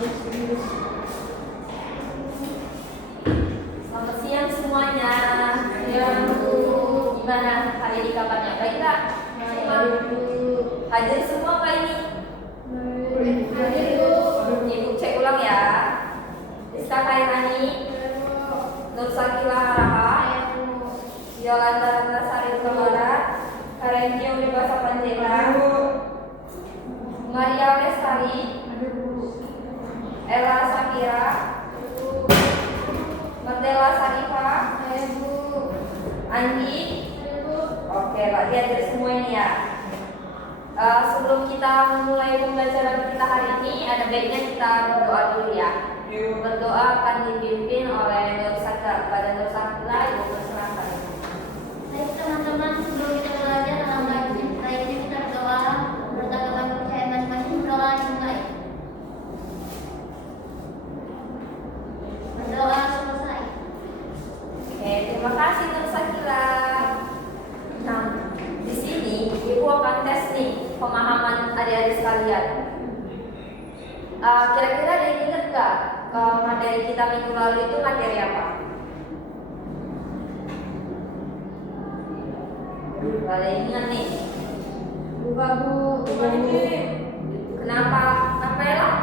Selamat siang semuanya. Gimana hari ini kabarnya? Baik nggak? Hadir semua nggak ini? Ibu cek ulang ya. Rizka Khairani, Nur Sakila Haraha, Yolanda Ratnasari Utara, Karentia Unibasa Panjaitan, Maria Lestari, Ella Sakira, Merdela Sarifa, Andi. Oke, berarti hadir semua ini ya. Sebelum kita memulai pembelajaran kita hari ini, ada baiknya kita berdoa dulu ya. Berdoa akan dipimpin oleh Nur Sakila. Kepada Nur Sakila, Ibu persilahkan. Baik teman-teman, sebelum kita belajar dalam belajar kita ini, kita berdoa berdasarkan kepercayaan masing-masing. Berdoa dimulai. Berdoa selesai. Oke, terima kasih Nur Sakila. Nah, di sini Ibu akan tes nih pemahaman adik-adik sekalian. Kira-kira ada yang ingat nggak materi kita minggu lalu itu materi apa? Ada yang ingat nih? Buka Bu. Kenapa? Apa ya lah?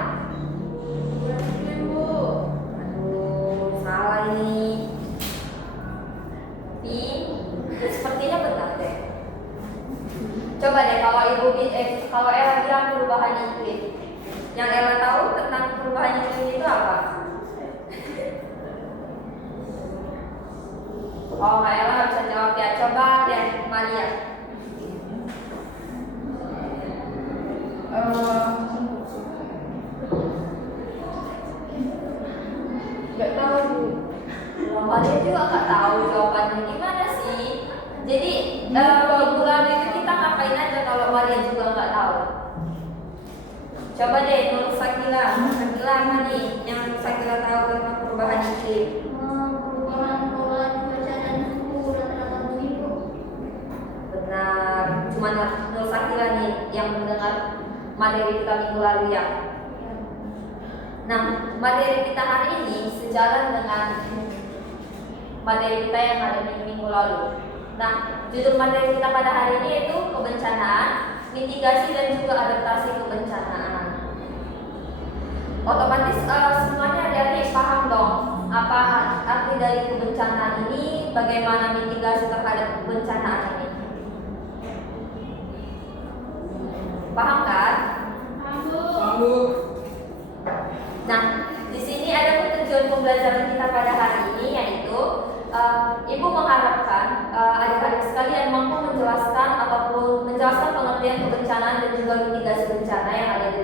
Bu. Aduh, salah ini. Sepertinya benar deh. Coba deh kalau Ella bilang perubahan iklim, yang Ella tahu tentang perubahan iklim itu apa? Oh, Mbak Ella nggak bisa jawab ya. Coba deh, Maria. Nggak tahu Bu. Maria juga nggak tahu jawabannya gimana sih. Jadi minggu lalu itu kita ngapain aja kalau Maria juga nggak tahu? Coba deh Nur Sakila apa nih yang Nur Sakila tahu tentang perubahan iklim? Perubahan cuaca dan suhu rata-rata bumi Bu. Benar, cuma Nur Sakila nih yang mendengar materi kita minggu lalu ya. Nah, materi kita hari ini sejalan dengan materi kita yang ada minggu lalu. Nah, judul materi kita pada hari ini yaitu kebencanaan, mitigasi dan juga adaptasi kebencanaan. Otomatis semuanya adik-adik paham dong apa arti dari kebencanaan ini, bagaimana mitigasi terhadap kebencanaan ini. Paham kan? Paham. Nah, di sini ada tujuan pembelajaran kita pada hari ini yaitu Ibu mengharapkan adik-adik sekalian mampu menjelaskan ataupun menjelaskan pengertian kebencanaan dan juga mitigasi bencana yang ada di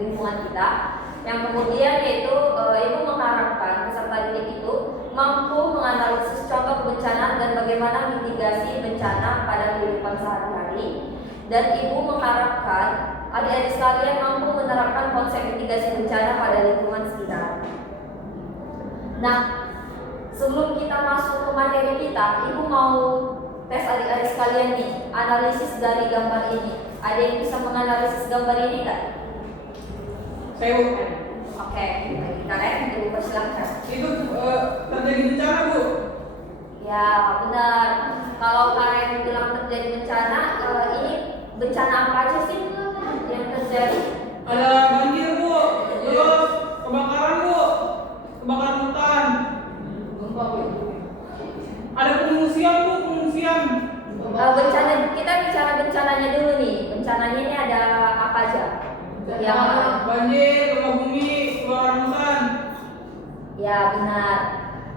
lingkungan kita. Yang kemudian yaitu Ibu mengharapkan peserta didik itu mampu menganalisis contoh kebencanaan dan bagaimana mitigasi bencana pada kehidupan sehari-hari. Dan Ibu mengharapkan adik-adik sekalian mampu menerapkan konsep mitigasi bencana pada lingkungan sekitar. Nah, sebelum kita masuk ke materi kita, Ibu mau tes adik-adik sekalian nih, analisis dari gambar ini. Ada yang bisa menganalisis gambar ini nggak? Saya Bu. Oke, kita lihat, Ibu persilahkan. Itu terjadi bencana Bu. Ya, benar. Kalau kalian bilang terjadi bencana, ini bencana apa aja sih yang terjadi? Ada banjir Bu, terus kebakaran Bu, kebakaran hutan. Ada pengungsian Bu, pengungsian. Bencana, kita bicara bencananya dulu nih. Bencananya ini ada apa aja? Yang Banjir, gempa bumi, kebakaran hutan. ya benar.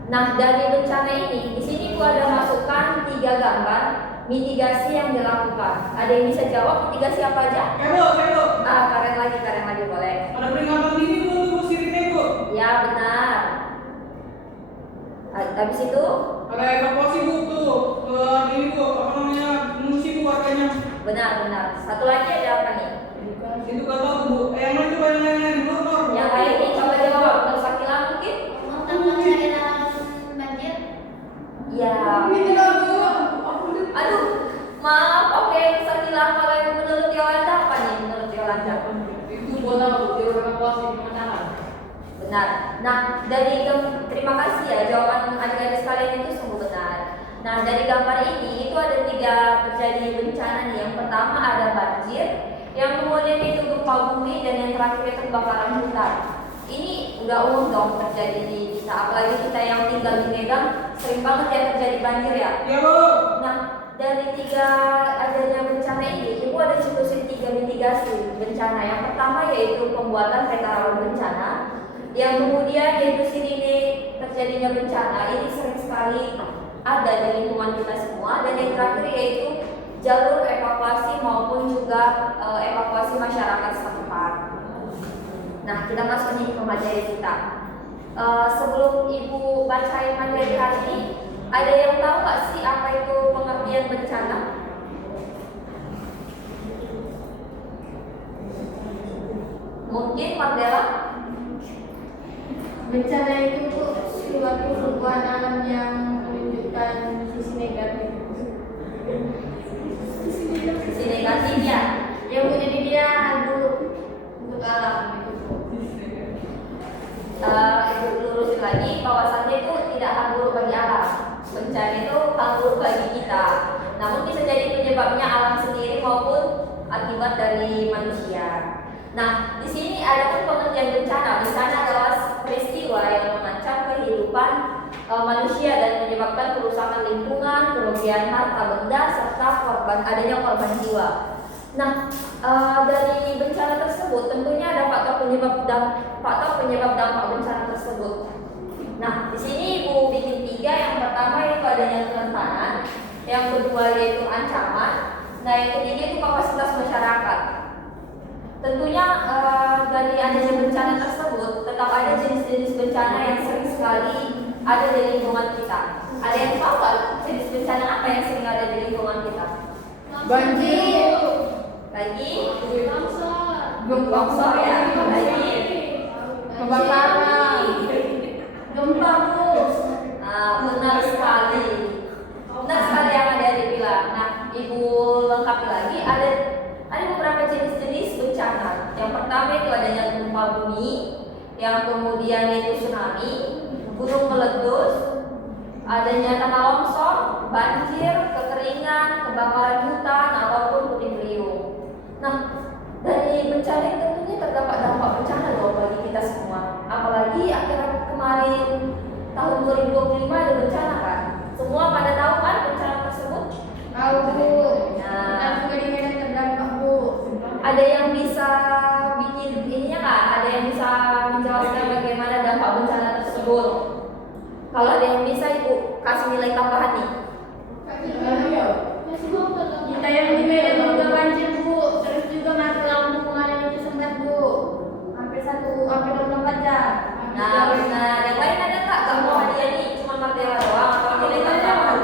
Nah, dari bencana ini, di sini gua ada masukkan 3 gambar mitigasi yang dilakukan. Ada yang bisa jawab mitigasi apa aja? Saya Bu. Karen lagi boleh. Ada peringatan dini Bu, tuh sirine Bu. Ya benar. Habis itu? Ada evakuasi Bu tuh, ini Bu, apa namanya, mengungsi Bu warganya. Benar. Satu lagi ada apa nih? Itu gak tahu Bu. Yang lain coba yang lain, motor. Yang lain nih coba jawab. Nur Sakila mungkin? Banjir. Ya. Ini lah Bu. Aduh, maaf. Oke, Nur Sakila, kalau yang menurut Yolanda apa nih? Menurut Yolanda? Itu bola Bu, dia evakuasi kemenangan. Nah, terima kasih ya, jawaban adik-adik sekalian itu sungguh benar. Nah, dari gambar ini itu ada 3 terjadi bencana nih. Yang pertama ada banjir, yang kemudian itu gempa bumi, dan yang terakhir itu kebakaran hutan. Ini udah umum dong terjadi di kita, apalagi kita yang tinggal di Medan sering banget ya terjadi banjir ya. Iya, Bu. Nah, dari 3 adanya bencana ini, Ibu ada cetusin 3 mitigasi bencana. Yang pertama yaitu pembuatan peta rawan bencana. Yang kemudian yaitu sini nih terjadinya bencana ini sering sekali ada di lingkungan kita semua. Dan yang terakhir yaitu jalur evakuasi maupun juga evakuasi masyarakat setempat. Nah, kita masuk nih ke materi kita. Sebelum Ibu bacain materi hari ini, ada yang tahu nggak sih apa itu pengertian bencana? Mungkin Mardela? Bencana itu suatu perubahan alam yang menunjukkan sisi negatif. Sisi negatifnya. Ya Bu, jadi dia buruk untuk alam gitu. Ibu lurusin lagi bahwasannya itu tidak hal buruk bagi alam. Bencana itu hal buruk bagi kita. Namun bisa jadi penyebabnya alam sendiri maupun akibat dari manusia. Nah, di sini ada pun pengertian bencana. Bencana adalah peristiwa yang mengancam kehidupan manusia dan menyebabkan kerusakan lingkungan, kerugian harta benda, serta adanya korban jiwa. Nah, dari bencana tersebut tentunya ada faktor penyebab dampak bencana tersebut. Nah, di sini Ibu bikin 3. Yang pertama yaitu adanya kerentanan, yang kedua yaitu ancaman, nah yang ketiga itu kapasitas masyarakat. Tentunya dari adanya bencana tersebut tetap ada jenis-jenis bencana yang sering sekali ada di lingkungan kita. Ada yang tahu nggak jenis bencana apa yang sering ada di lingkungan kita? Banjir. Lagi? Longsor ya. Lagi? Kebakaran. Gempa Bu. Benar sekali. Benar sekali yang ada dibilang. Nah, Ibu lengkapi lagi ada beberapa jenis-jenis bencana. Yang pertama itu adanya gempa bumi, yang kemudian itu tsunami, gunung meletus, adanya tanah longsor, banjir, kekeringan, kebakaran hutan ataupun puting beliung. Nah, dari bencana itu tentunya terdapat dampak bencana dong bagi kita semua. Apalagi akhir kemarin tahun 2025 ada bencana kan. Semua pada tahu kan bencana tersebut? Tahu Bu. Nah, Kita juga di Medan terdampak Bu. ada yang bisa bikin ininya nggak? Ada yang bisa menjelaskan bagaimana dampak bencana tersebut? Kalau ada yang bisa, Ibu kasih nilai tambahan nih. Kita yang di Medan juga banjir Bu. Terus juga mati lampu kemarin itu sempat Bu. Hampir 24 jam. Nah, benar. Yang lain ada nggak? Gak mau hadiah nih, cuma Martela doang atau nilai tambahan?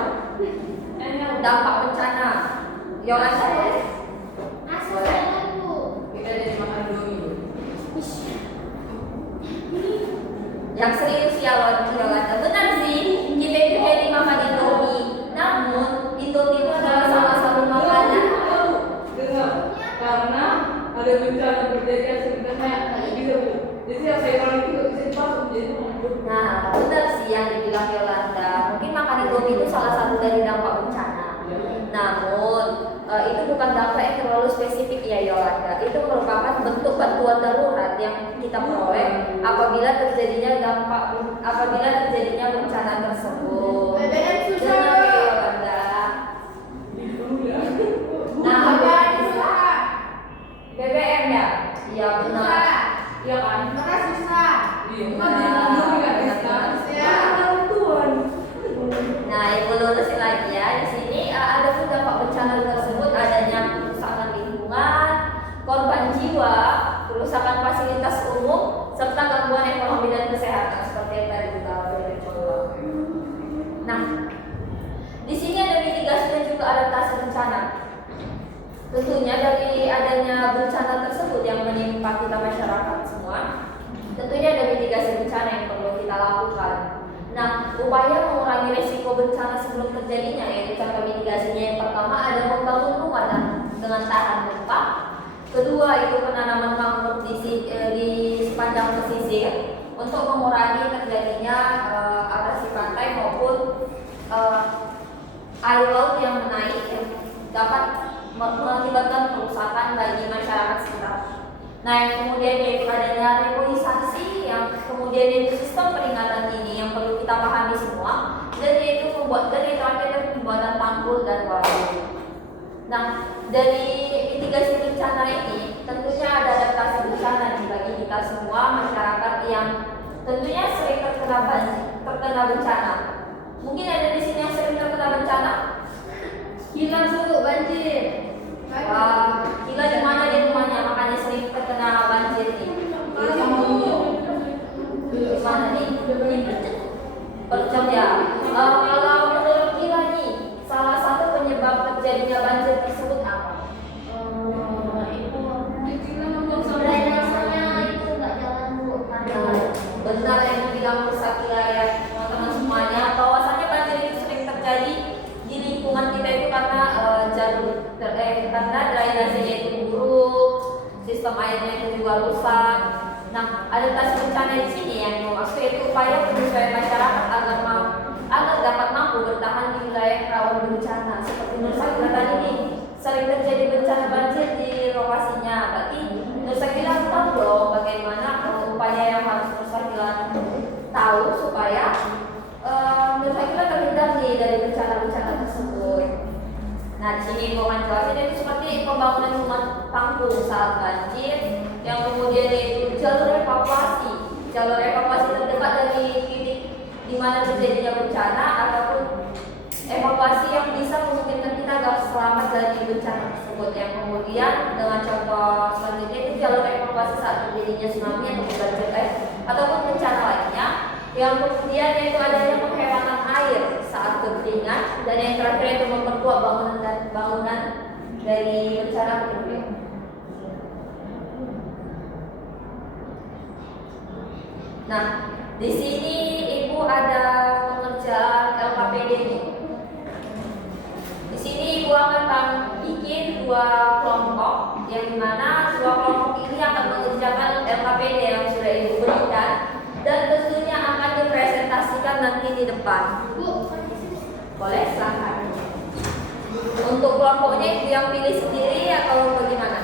Dampak bencana. Yolanda boleh? Bu. Kita jadi makan dulu. Yang serius ya Yolanda. Benar sih, kita itu jadi makan Indomie. Namun Indomie itu adalah salah satu makanan. Dengar, karena ada bencana terjadi yang sebenarnya bisa Bu. Jadi yang saya kalau itu nggak bisa dipasung jadi mengandung. Nah, benar sih yang dibilang Yolanda. Mungkin makan Indomie itu salah satu dari dampak bencana. Namun itu bukan dampak yang terlalu spesifik ya Yolanda. Itu merupakan bentuk bantuan darurat yang kita peroleh apabila terjadinya bencana tersebut. BBM susah. Benar ya Yolanda. Nah, apa susah? BBM ya? Iya benar. Iya kan? Maka susah. Iya. Nah, Ibu lurusin lagi ya. Di sini ada pun dampak bencana tersebut adanya kerusakan lingkungan, korban jiwa, kerusakan fasilitas umum, serta gangguan ekonomi dan kesehatan seperti yang tadi kita beri contoh. Nah, di sini ada mitigasi dan juga adaptasi bencana. Tentunya dari adanya bencana tersebut yang menimpa kita masyarakat semua, tentunya ada mitigasi bencana yang perlu kita lakukan. Nah, upaya mengurangi risiko bencana sebelum terjadinya yaitu cara mitigasinya yang pertama ada membangun rumah dengan tahan gempa. Kedua itu penanaman mangrove di sepanjang pesisir untuk mengurangi terjadinya abrasi pantai maupun air laut yang menaik yang dapat mengakibatkan kerusakan bagi masyarakat sekitar. Nah, yang kemudian yaitu adanya reboisasi, yang kemudian yaitu sistem peringatan ini yang perlu kita pahami semua, dan yaitu terakhir pembuatan tanggul dan waduk. Nah, dari mitigasi bencana ini tentunya ada adaptasi bencana nih bagi kita semua masyarakat yang tentunya sering terkena bencana. Mungkin ada di sini yang sering terkena bencana? Hilang dulu banjir. Wah, gila di mana di rumahnya makanya sering terkena banjir nih. Di mana nih? Percaya ya. Kalau menurut Gila nih, salah satu penyebab terjadinya banjir tersebut apa? Drainasenya itu nggak jalan bu. Benar yang dibilang Nusa Gila ya teman-teman semuanya, bahwasanya banjir itu sering terjadi di lingkungan kita itu karena karena drainasenya itu buruk, sistem airnya itu juga rusak. Nah, adaptasi bencana di sini yang dimaksud itu upaya penyesuaian masyarakat agar dapat mampu bertahan di wilayah rawan bencana. Seperti Nusa Gila tadi nih, sering terjadi bencana banjir di lokasinya. Berarti Nusa Gila tahu dong bagaimana upaya yang harus Nusa Gila tahu supaya Nusa Gila terhindar nih dari bencana-bencana tersebut. Nah, di sini gue akan jelasin itu seperti pembangunan rumah panggung saat banjir, yang kemudian yaitu jalur evakuasi terdekat dari titik di mana terjadinya bencana ataupun evakuasi yang bisa memungkinkan kita agar selamat dari bencana tersebut. Yang kemudian dengan contoh selanjutnya itu jalur evakuasi saat terjadinya tsunami ataupun banjir ataupun bencana lainnya. Yang kemudian yaitu adanya penghematan air saat kekeringan, dan yang terakhir itu memperkuat bangunan dari bencana kedua. Nah, di sini Ibu ada pengerjaan LKPD ini. Di sini Ibu akan bikin dua kelompok, yang dimana dua kelompok ini akan mengerjakan LKPD yang sudah Ibu berikan, dan tentunya akan dipresentasikan nanti di depan. Boleh, silahkan. Untuk kelompoknya Ibu yang pilih sendiri atau bagaimana?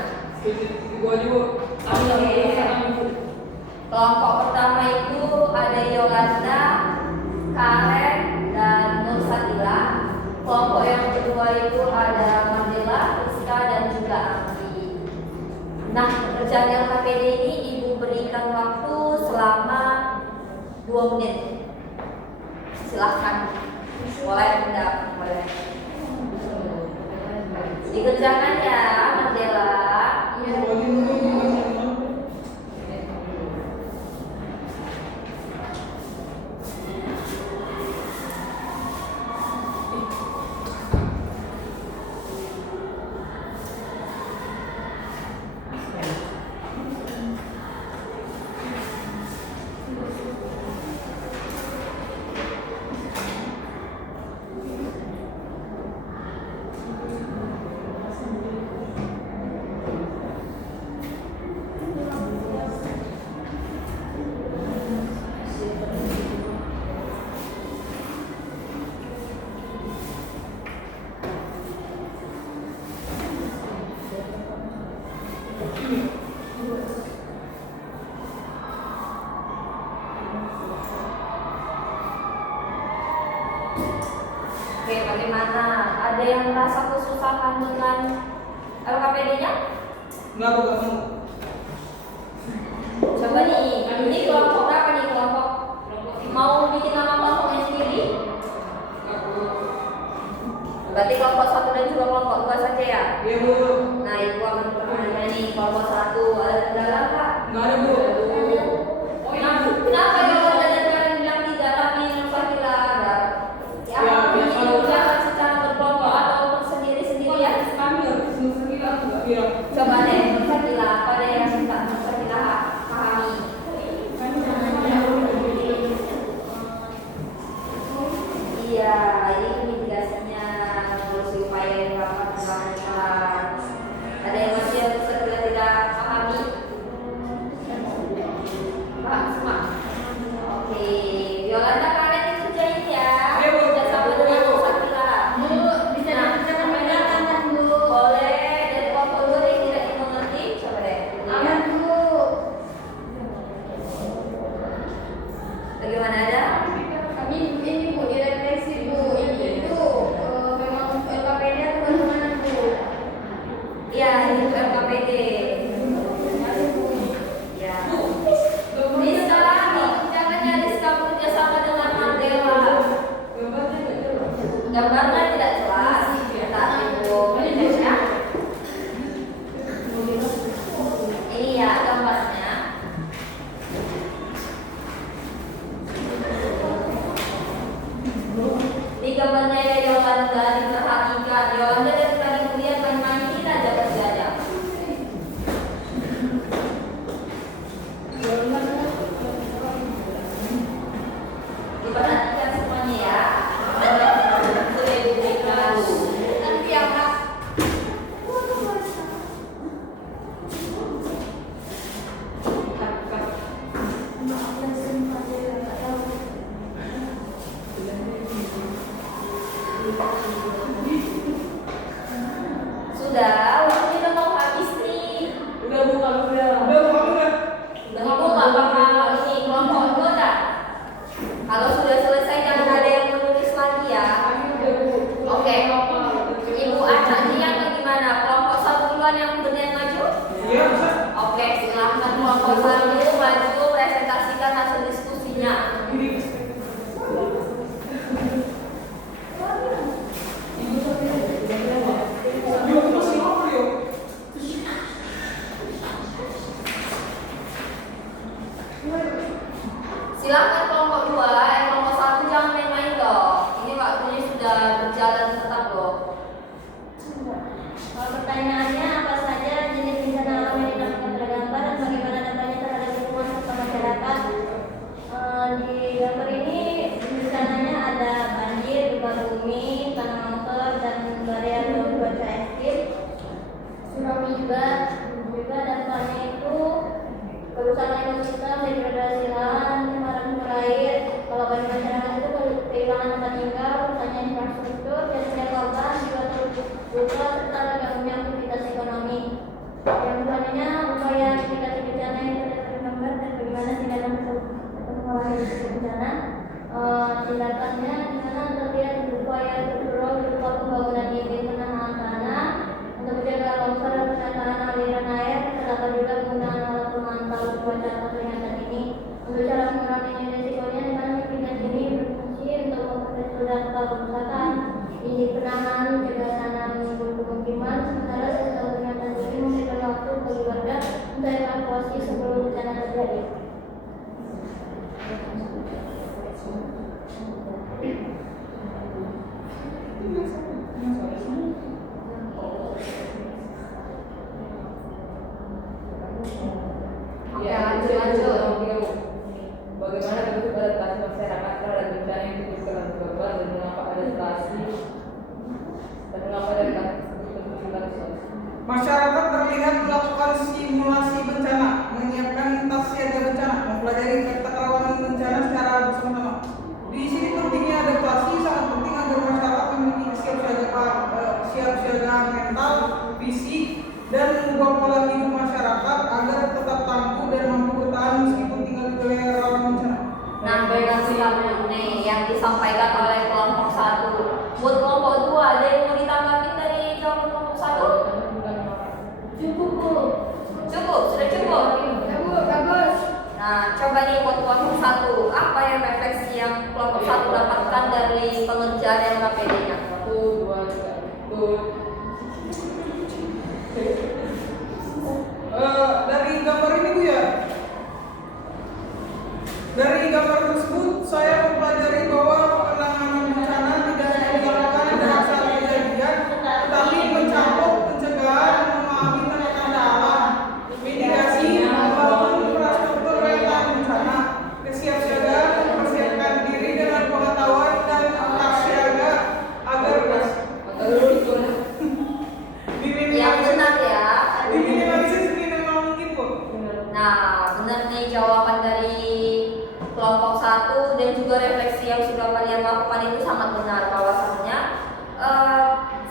Kelompok pertama itu ada Yolanda, Karen, dan Nusa Gila. Kelompok yang kedua itu ada Mandela, Rizka, dan juga Anggi. Nah, pekerjaan LKPD ini Ibu berikan waktu selama 2 menit. Silahkan. Boleh tidak? Boleh. Dikerjakan ya, Mandela. Oke, bagaimana? Ada yang merasa kesusahan dengan LKPD-nya? Enggak, Bu, kamu. Coba nih, ini kelompok berapa nih kelompok? Mau bikin nama kelompoknya sendiri? Berarti kelompok 1 dan juga kelompok 2 saja ya? Iya, Bu. Nah, Ibu akan memperkenalkan nih kelompok 1 ada kendala Kak? Enggak ada, Bu. Nah, kenapa ya kalau ada yang bilang tidak, tapi Nusa Gila ada? Ya, ini juga secara berkelompok atau sendiri-sendiri ya? Kami harus Nusa Gila, enggak bilang. Coba deh, Nusa Gila, apa deh yang minta Nusa Gila pahami? Iya, ini mitigasinya, terus upaya yang dapat dilakukan. kelompok 1 maju presentasikan hasil diskusinya. Silahkan kelompok 2, kelompok 1 jangan main-main loh. Ini waktunya sudah berjalan tetap loh. Pertanyaannya, apa saja jenis bencana alam yang didapatkan pada gambar dan bagaimana dampaknya terhadap lingkungan serta masyarakat? Di gambar ini bencananya ada banjir, gempa bumi, tanah longsor, dan badai atau cuaca ekstrim. Tsunami juga dampaknya itu kerusakan ekosistem, degradasi lahan, pencemaran sumber air. Kalau bagi masyarakat itu kehilangan tempat tinggal, rusaknya infrastruktur, jatuhnya korban, juga luka serta terganggunya aktivitas ekonomi. Yang selanjutnya, upaya mitigasi bencana yang terdapat pada gambar dan bagaimana tindakan tersebut mengurangi risiko bencana. Tindakannya di mana terlihat upaya struktural berupa pembangunan dinding penahan tanah untuk menjaga longsor dan penataan aliran air. Terdapat juga penggunaan alat pemantau cuaca atau peringatan dini. Untuk cara mengurangi risikonya, di mana mitigasi ini berfungsi untuk memperkecil dampak kerusakan dinding penahan, mencegah tanah menimbul pemukiman, sementara sistem peringatan dini memberikan waktu bagi warga untuk evakuasi sebelum bencana terjadi. Ya, lanjut. Bagaimana bentuk adaptasi masyarakat terhadap bencana yang dituliskan dalam gambar dan mengapa adaptasi Masyarakat terlihat melakukan simulasi bencana, menyiapkan tas siaga bencana, mempelajari fakta kerawanan bencana secara bersama-sama. Di sini pentingnya adaptasi, sangat penting agar masyarakat memiliki kesiapsiagaan mental, fisik, dan mengubah pola hidup masyarakat agar tetap tangguh dan mampu bertahan meskipun tinggal di wilayah rawan bencana. Nah, benar sekali nih yang disampaikan oleh kelompok 1. Buat kelompok 2, ada yang mau ditanggapi dari jawaban kelompok 1? Cukup, Bu. Cukup, sudah cukup. Bagus. Nah, coba nih buat kelompok 1, apa yang refleksi yang kelompok 1 dapatkan dari pengerjaan LKPD-nya? 1, 2, 3. Tuh. Dari gambar ini Bu ya, dari gambar tersebut saya mempelajari bahwa penanganan bencana tidak hanya dilakukan pada saat kejadian, tetapi mencakup pencegahan, memahami tanda-tanda alam, mitigasi, membangun infrastruktur yang tahan bencana, kesiapsiagaan, mempersiapkan diri dengan pengetahuan dan akal siaga agar Yang benar ya. diminimalisir seminimal mungkin Bu. Nah, benar nih jawaban dari kelompok 1 dan juga refleksi yang sudah kalian lakukan itu sangat benar bahwasannya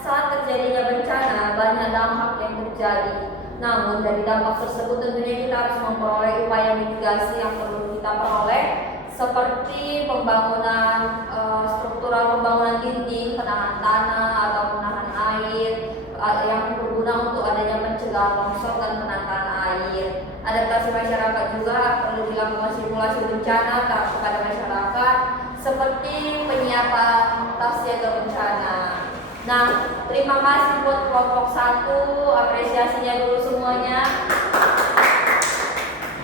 saat terjadinya bencana banyak dampak yang terjadi. Namun dari dampak tersebut tentunya kita harus memperoleh upaya mitigasi yang perlu kita peroleh seperti pembangunan struktural pembangunan dinding, penahan tanah atau penahan air yang berguna untuk adanya pencegahan longsor dan penataan air. Adaptasi masyarakat juga perlu dilakukan simulasi bencana kepada masyarakat seperti penyiapan tas siaga bencana. Nah, terima kasih buat kelompok 1, apresiasinya dulu semuanya.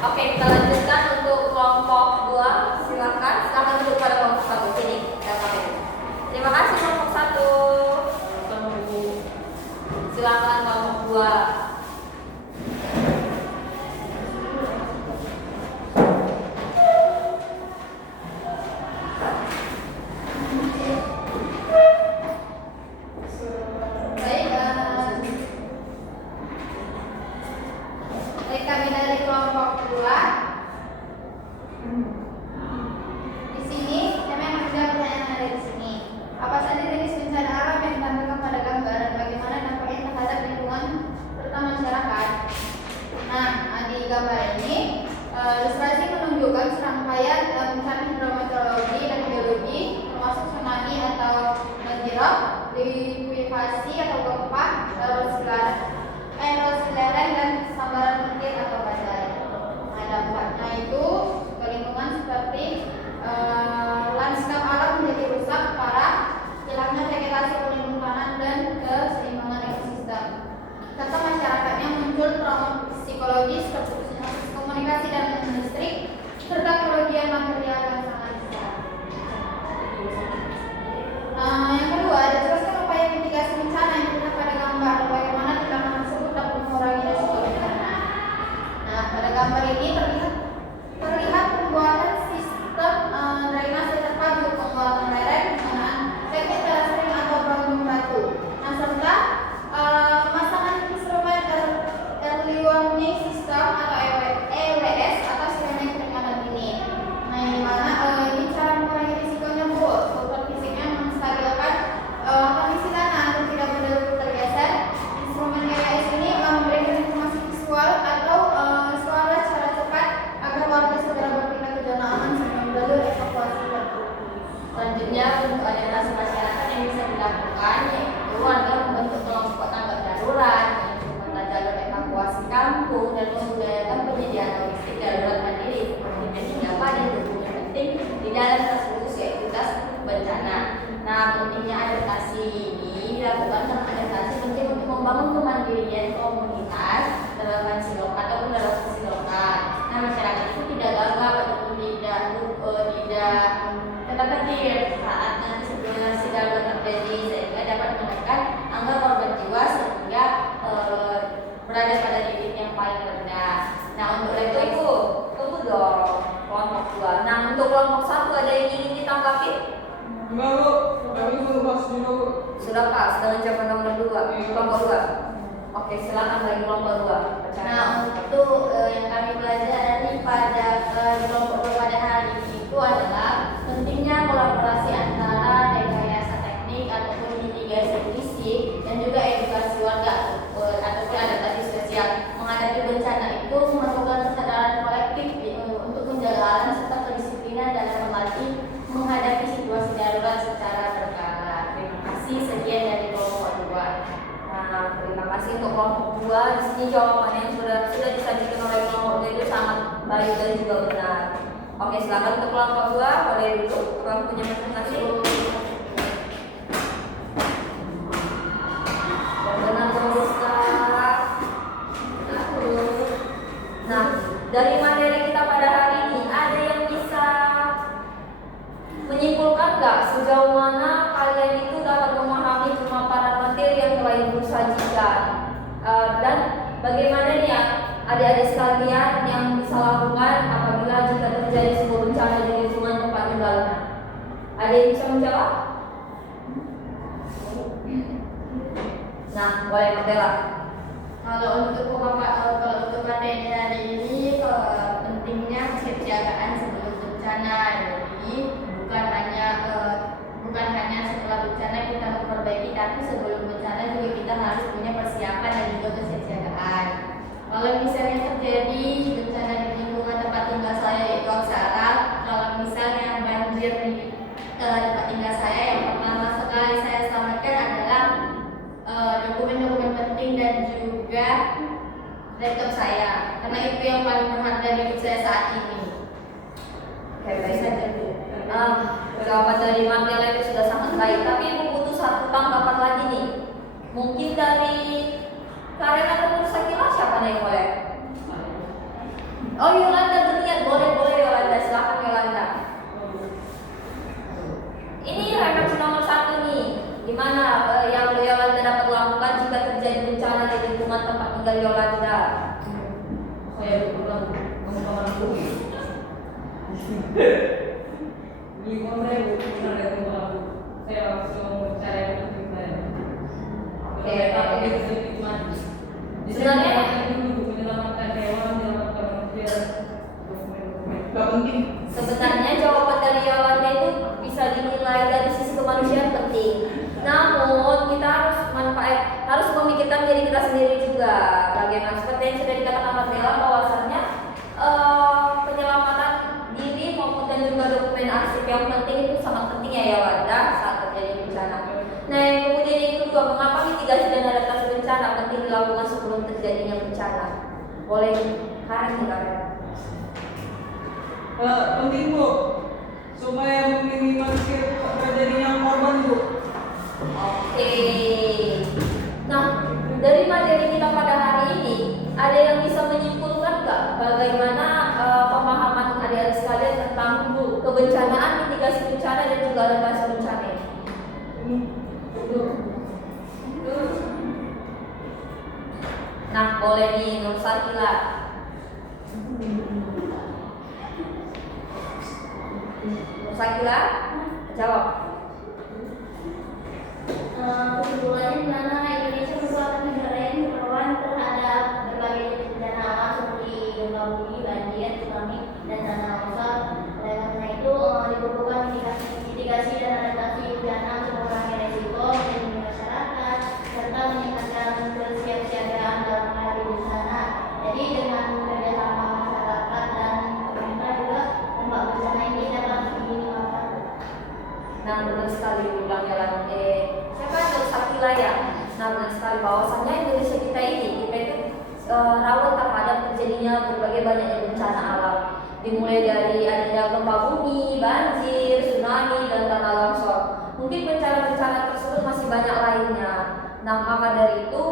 Oke, kita lanjutkan untuk kelompok 2. Silakan duduk pada kelompok 1 sini. Terima kasih kelompok 1. Silakan kelompok 2. Baik, kami dari kelompok 2. Di sini kami akan menjawab pertanyaan yang ada di sini. Apa saja jenis bencana alam yang ditampilkan pada gambar dan bagaimana dampaknya terhadap lingkungan serta masyarakat? Nah, di gambar ini ilustrasi menunjukkan serangkaian bencana hidrometeorologi dan geologi termasuk tsunami atau banjirop, likuifaksi atau gempa, erosileran dan sambaran petir atau badai. gambar ini terlihat pembuatan sistem drainase terpadu, pembuatan lereng, penggunaan teknik terasering atau bangun batu. Nah, serta pemasangan instrumen early warning system atau EWS atau sistem peringatan dini. Nah, yang mana ini cara mengurangi risikonya Bu. Support fisiknya menstabilkan kondisi tanah agar tidak mudah tergeser. Instrumen EWS ini memberikan informasi visual atau suara secara cepat agar warga segera berpindah ke zona aman sebelum jalur evakuasi tertutup. Selanjutnya, untuk adaptasi masyarakat yang bisa dilakukan yaitu warga membentuk kelompok tanggap darurat, membuat jalur evakuasi kampung, dan membudayakan penyediaan logistik darurat mandiri seperti P3K dan dokumen penting di dalam tas khusus yaitu tas bencana. Nah, pentingnya adaptasi ini dilakukan karena adaptasi penting untuk membangun kemandirian komunitas dalam ataupun dalam silokan. Nah, masyarakat itu tidak gagap ataupun tidak tetap tertib saat nanti sebelum darurat terjadi sehingga dapat menekan angka korban jiwa sehingga berada pada titik yang paling rendah. Nah, untuk itu tunggu dong kelompok 2. Nah, untuk kelompok 1 ada yang ingin ditanggapi? Enggak Bu, kami belum pas juga Bu. Sudah pas dengan jawaban nomor 2, kelompok 2. Oke, silakan bagi kelompok 2. Nah, untuk yang kami pelajari pada kelompok 2 pada hari ini itu adalah pentingnya kolaborasi antara rekayasa teknik ataupun mitigasi fisik dan juga edukasi warga ataupun adaptasi sosial menghadapi bencana itu memerlukan kesadaran kolektif untuk menjaga alam serta kedisiplinan dalam melatih menghadapi situasi darurat secara berkala. Terima kasih, sekian dari kelompok 2. Nah, terima kasih untuk kelompok 2. Di sini jawabannya yang sudah disajikan oleh kelompok 2 itu sangat baik dan juga benar. Oke, silakan untuk kelompok 2 boleh duduk. Kamu punya presentasi. Benar terus Kak. Nah, dari materi kita pada hari ini ada yang bisa menyimpulkan nggak sejauh mana kalian itu dapat memahami pemaparan materi yang telah ibu sajikan, dan bagaimana nih ya adik-adik sekalian yang bisa lakukan apabila jika terjadi sebuah bencana di lingkungan tempat tinggalnya. Ada yang bisa menjawab? Nah, boleh Matela. Kalau untuk materi hari ini pentingnya kesiapsiagaan sebelum bencana. Jadi bukan hanya setelah bencana kita memperbaiki, tapi sebelum bencana juga kita harus punya persiapan dan juga kesiapsiagaan. Kalau misalnya terjadi bencana di lingkungan tempat tinggal saya yaitu Aksara, kalau misalnya banjir di tempat tinggal saya, yang pertama sekali saya selamatkan adalah dokumen-dokumen penting dan juga laptop saya, karena itu yang paling berharga di hidup saya saat ini. Oke, baik. Jawaban dari Matela itu sudah sangat baik, tapi ibu butuh satu tanggapan lagi nih. Mungkin dari Karen atau Sakila, siapa nih boleh? Oh, Yolanda berniat, boleh Yolanda, silakan Yolanda. Ini refleksi nomor 1 nih, gimana yang Yolanda dapat lakukan jika terjadi bencana di lingkungan tempat tinggal Yolanda? Saya pulang ke kamar aku. Lingkungan saya bukan dari rumah aku. Saya langsung mencari yang penting saya. Oke, Tapi di sini cuma sebenarnya untuk menyelamatkan hewan, menyelamatkan manusia. Gak penting. sebenarnya jawaban dari Yolanda itu bisa dinilai dari sisi kemanusiaan penting. Namun kita harus memikirkan diri kita sendiri juga. Bagaimana seperti yang sudah dikatakan Matela bahwasannya penyelamatan diri maupun dan juga dokumen arsip yang penting itu sangat penting ya Yolanda saat terjadi bencana. Nah, yang kemudian yang kedua, mengapa mitigasi dan adaptasi bencana penting dilakukan sebelum terjadinya bencana? Boleh Karen silakan. Penting Bu, supaya meminimalisir terjadinya korban Bu. Oke. Nah, dari materi kita pada hari ini, ada yang bisa menyimpulkan nggak bagaimana pemahaman adik-adik sekalian tentang kebencanaan, mitigasi bencana dan juga adaptasi bencana? Nah, boleh nih Nur Sakila. Sakila, jawab. Kesimpulannya di mana Indonesia merupakan negara yang rawan terhadap berbagai bencana alam seperti gempa bumi, banjir, tsunami, dan tanah longsor. Oleh karena itu diperlukan mitigasi dan adaptasi bencana untuk mengurangi resiko melindungi masyarakat serta meningkatkan kesiapsiagaan dalam menghadapi bencana. Jadi dengan kerjasama masyarakat dan pemerintah juga dampak bencana ini dapat diminimalkan. Nah, benar sekali diulangnya lagi. Siapa yang Sakila ya? Nah, benar sekali bahwasannya Indonesia kita itu rawan terhadap terjadinya berbagai banyaknya bencana alam. Dimulai dari adanya gempa bumi, banjir, tsunami, dan tanah longsor. Mungkin bencana-bencana tersebut masih banyak lainnya. Nah, maka dari itu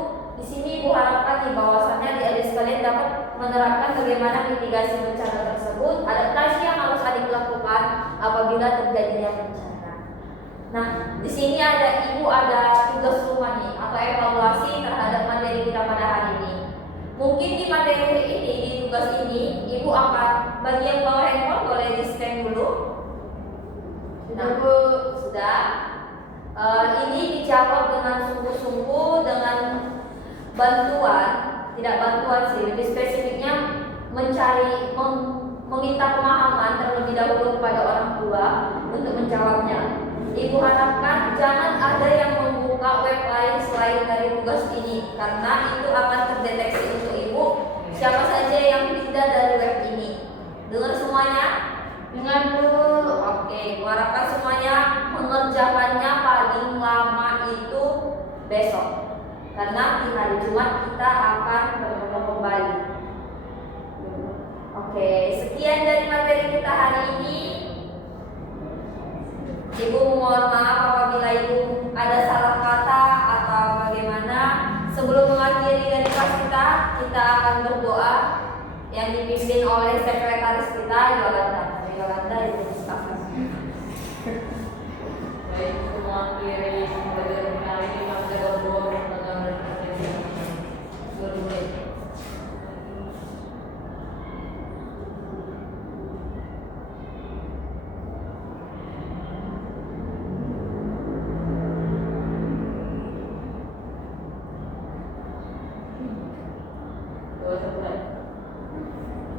di sini Ibu harapkan nih bahwasannya adik-adik sekalian dapat menerapkan bagaimana mitigasi bencana tersebut, adaptasi yang harus adik lakukan apabila terjadinya bencana. Nah, di sini Ibu ada tugas rumah nih atau evaluasi terhadap materi kita pada hari ini. Mungkin di materi ini, di tugas ini, Ibu akan bagi yang bawa handphone boleh di scan dulu. Nah, Bu, sudah. Ini dijawab dengan sungguh-sungguh, dengan bantuan, tidak bantuan sih, lebih spesifiknya meminta pemahaman terlebih dahulu kepada orang tua untuk menjawabnya. Ibu harapkan jangan ada yang membuka web lain selain dari tugas ini, karena itu akan terdeteksi untuk Ibu siapa saja yang pindah dari web ini. Dengar semuanya? Dengar dulu. Oke, Ibu harapkan semuanya mengerjakannya paling lama itu besok, karena di hari Jumat kita akan bertemu kembali. Oke, sekian dari materi kita hari ini. Ibu mohon maaf apabila Ibu ada salah kata atau bagaimana. Sebelum mengakhiri dari kelas kita akan berdoa yang dipimpin oleh sekretaris kita Yolanda. Yolanda Ibu silakan. Baik, mengakhiri pembelajaran kali ini kita berdoa tentang berdoa.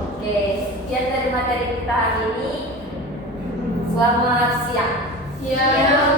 Oke, sekian dari materi kita hari ini. Selamat siang. Siang.